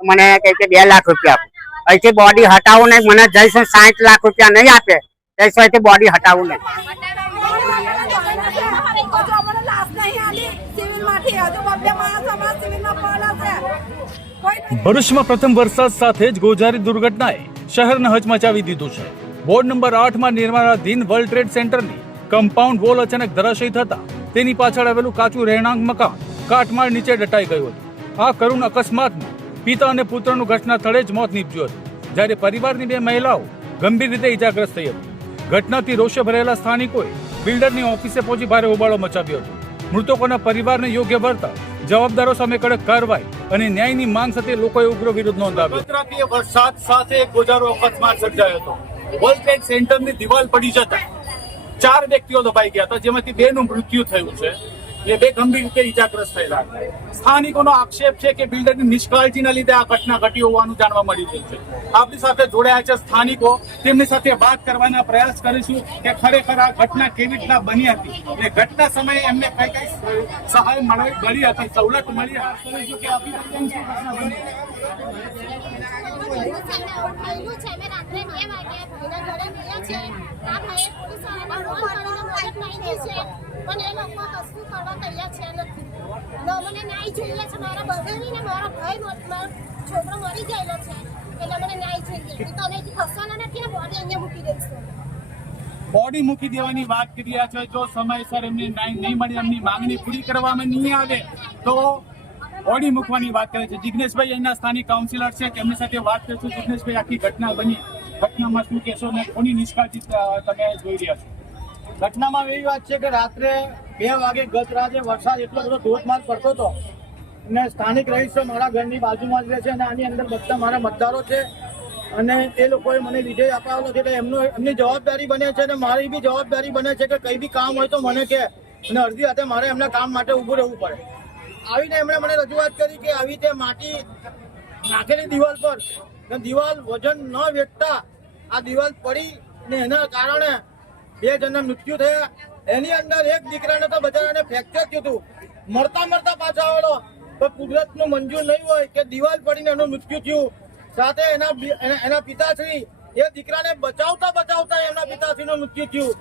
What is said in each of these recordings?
મને કહે કે 2 લાખ રૂપિયા આપો, અહીંથી બોડી હટાવું નહીં, મને જઈશું 60 લાખ રૂપિયા નહીં આપે જઈશું અહીંથી બોડી હટાવું નહીં। ભરૂચમાં પ્રથમ વરસાદ સાથે જ ગોઝારી દુર્ઘટનાએ શહેરને હચમચાવી દીધું છે। વોર્ડ નંબર 8 માં નિર્માણાધીન વર્લ્ડ ટ્રેડ સેન્ટરની કમ્પાઉન્ડ વોલ અચાનક ધરાશયી થતા તેની પાછળ આવેલું કાચું રહેણાંક મકાન કાટમાળ નીચે દટાઈ ગયું હતું। આ કરુણ અકસ્માતમાં પિતા અને પુત્રનું ઘટના સ્થળે જ મોત નીપજ્યું હતું, જ્યારે પરિવારની 2 મહિલાઓ ગંભીર રીતે ઇજાગ્રસ્ત થઈ હતી। ઘટનાથી રોષે ભરેલા સ્થાનિકોએ બિલ્ડરની ઓફિસે પહોંચી ભારે હોબાળો મચાવ્યો હતો। મૃતકોના પરિવારને યોગ્ય વળતર, જવાબદારો સામે કડક કાર્યવાહી અને ન્યાયની માંગ સાથે લોકોએ ઉગ્ર વિરોધ નોંધાવ્યો। રાત્રિએ વરસાદ સાથે ગોઝારો અકસ્માત સર્જાયો હતો। વર્લ્ડ ટ્રેડ સેન્ટરની દિવાલ પડી જતા 4 વ્યક્તિઓ દબાઈ ગયા હતા, જેમાંથી 2 નું મૃત્યુ થયું છે, એ 2 ગંભીર રીતે ઇજાગ્રસ્ત થયેલા। સ્થાનિકોનો આક્ષેપ છે કે બિલ્ડરની નિષ્કાળજીના લીધે આ ઘટના ઘટી હોવાનું જાણવા મળી રહ્યું છે। આપણી સાથે જોડાયા છે સ્થાનિકો, તેમની સાથે વાત કરવાના પ્રયાસ કરીશું કે ખરેખર આ ઘટના કેવી રીતના બની હતી અને ઘટના સમયે એમને કઈ સહાય મળી હતી, સવલત મળી હતી કે આપી પણ એ લોકો કશું કરવા તૈયાર છે નથી। મને ન્યાય જોઈએ છે, મારા બધાની ને મારા ભાઈ મારો છોકરો મરી ગયેલો છે, એટલે મને ન્યાય જોઈએ। તો અહીંથી ખસવાના નથી ને બોડી અહીંયા મૂકી દઈશું। બોડી મૂકી દેવાની વાત કરી રહ્યા છે। જો સમયસર એમને ન્યાય નહીં મળે, એમની માંગણી પૂરી કરવામાં નહીં આવે તો બોડી મૂકવાની વાત કરે છે। જિગ્નેશભાઈ અહીંના સ્થાનિક કાઉન્સિલર છે, તેમની સાથે વાત કરીશું। જિગ્નેશભાઈ, આખી ઘટના બની, ઘટનામાં શું કહેશો ને કોની નિષ્કાળજી તમે જોઈ રહ્યા છો? ઘટનામાં એવી વાત છે કે રાત્રે 2 વાગે ગત રાતે વરસાદ એટલો બધો ધોધમાર પડતો હતો અને સ્થાનિક રહીશો મારા ઘરની બાજુમાં જ રહે છે અને આની અંદર બધા મારા મતદારો છે અને એ લોકોએ મને વિજય અપાવેલો છે, એટલે એમની જવાબદારી બને છે અને મારી બી જવાબદારી બને છે કે કંઈ બી કામ હોય તો મને કે, અને અડધી રાતે મારે એમના કામ માટે ઊભું રહેવું પડે। આવીને એમણે મને રજૂઆત કરી કે આવી રીતે માટી નાખેલી દિવાલ પર, દિવાલ વજન ન વેઠતા આ દિવાલ પડી ને એના કારણે 2 જણના મૃત્યુ થયા। એની અંદર એક દીકરાને તો બચારાને ફ્રેક્ચર થયું હતું, મરતા પાછા આવેલો, તો કુદરતનું મંજૂર નહીં હોય કે દિવાલ પડીને એનું મૃત્યુ થયું। સાથે એના પિતાશ્રી એ દીકરાને બચાવતા એમના પિતાશ્રીનું મૃત્યુ થયું।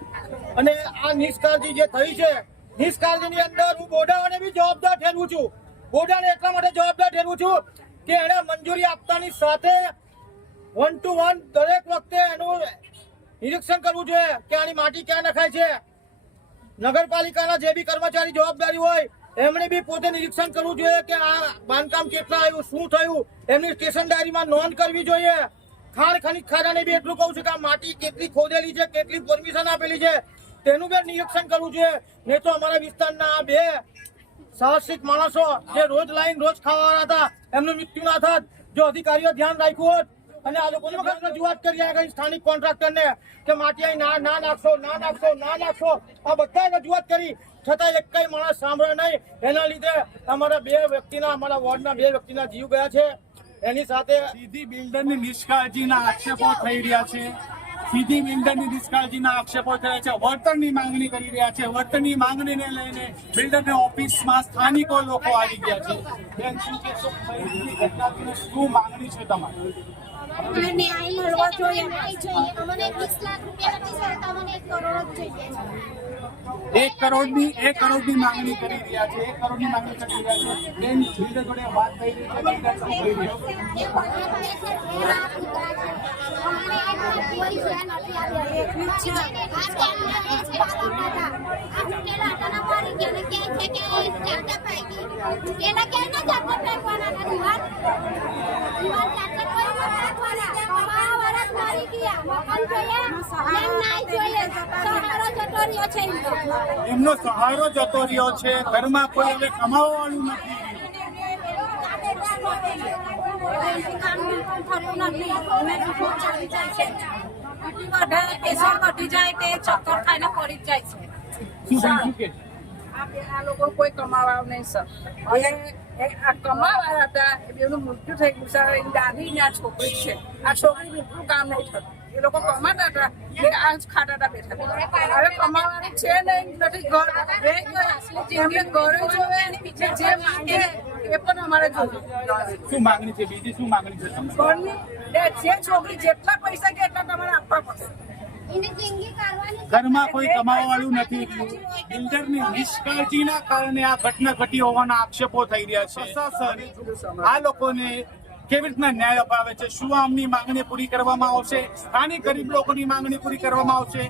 અને આ નિષ્કાળજી જે થઈ છે, નિષ્કાળજીની અંદર હું બોડાઓને બી જવાબદાર ઠેરવું છું। બોડાને એટલા માટે જવાબદાર ઠેરવું છું કે એણે મંજૂરી આપતાની સાથે 1 to 1 દરેક વખતે એનું નિરીક્ષણ કરવું જોઈએ કે આની માટી ક્યાં નખાય છે। નગરપાલિકાના જે બી કર્મચારી જવાબદારી હોય એમણે બી પોતે નિરીક્ષણ કરવું જોઈએ કે આ બાંધકામ કેટલા આવ્યું, શું થયું, એમની સ્ટેશન ડાયરીમાં નોંધ કરવી જોઈએ। ખાણ ખનીજ ખાતાને બી એટલું કહું છું કે આ માટી કેટલી ખોદેલી છે, કેટલી પરમિશન આપેલી છે, તેનું બી નિરીક્ષણ કરવું જોઈએ। નહીં તો અમારા વિસ્તારના આ 2 સાહસિક માણસો જે રોજ લાઈન રોજ ખાવાના હતા, એમનું મૃત્યુ ના થાત જો અધિકારીઓ ધ્યાન રાખ્યું હોત। અને આ લોકોને રજૂઆત કરી આગળ સ્થાનિક કોન્ટ્રાક્ટરને કે માટી અહીં ના નાખશો, આ બધા રજૂઆત કરી છતાં એક કઈ માણસ સાંભળે નહીં। એના લીધે અમારા 2 વ્યક્તિના, અમારા વોર્ડના 2 વ્યક્તિના જીવ ગયા છે। એની સાથે સીધી બિલ્ડરની નિષ્કાળજીના આક્ષેપો થઈ રહ્યા છે, સીધી બિલ્ડરની નિષ્કાળજીના આક્ષેપો થયા છે, વળતરની માંગણી કરી રહ્યા છે। વળતરની માંગણીને લઈને બિલ્ડરની ઓફિસમાં સ્થાનિકો લોકો આવી ગયા છે। બેન, શું કહેશો? શું માંગણી છે તમારી? અમને ન્યાય મળવો જોઈએ, ન્યાય જોઈએ। અમને 20 લાખ રૂપિયા નથી જોઈતા, અમને 1 કરોડ જ જોઈએ। 1 કરોડની માંગણી કરી રહ્યા છે। 1 કરોડની માંગણી કરી રહ્યા છે। બેન, બિલ્ડર જોડે વાત થઈ રહી છે, બિલ્ડર શું કહી રહ્યો એમનો સહારો જતો રહ્યો છે, ઘરમાં કોઈ હવે કમાવા વાળું નથી। આ લોકો કોઈ કમાવા નહીં સર, અને આ કમાવા હતા એનું મૃત્યુ થઈ ગયું સર। એની દાદી ને આ છોકરી છે, આ છોકરી બિલકુલ કામ નહીં થતું। એ લોકો કમાતા હતા, આ જ ખાતા હતા બેઠા। હવે કમાવાની છે નહીં, નથી ઘર રહી ગયા, જેમને ઘરે જોવે જે માંગે એ પણ અમારે જોઈએ. શું માંગણી છે? બીજી શું માંગણી છે તમારી? ઘરની જે છોકરી જેટલા પૈસા કે એટલા તમારે આપવા પડશે. એને જિંદગી કાઢવાની ઘરમાં કોઈ કમાવા વાળું નથી રહ્યું. બિલ્ડરની નિષ્કાળજીના કારણે આ ઘટના ઘટી હોવાના આક્ષેપો થઈ રહ્યા છે. પ્રશાસન આ લોકોને કેવી રીતના ન્યાય અપાવે છે? શું આમની માંગણી પૂરી કરવામાં આવશે? સ્થાનિક ગરીબ લોકોની માંગણી પૂરી કરવામાં આવશે?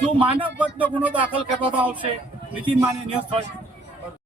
શું માનવ વધનો ગુનો દાખલ કરવામાં આવશે? નીતિન માની ન્યૂઝ ફર્સ્ટ.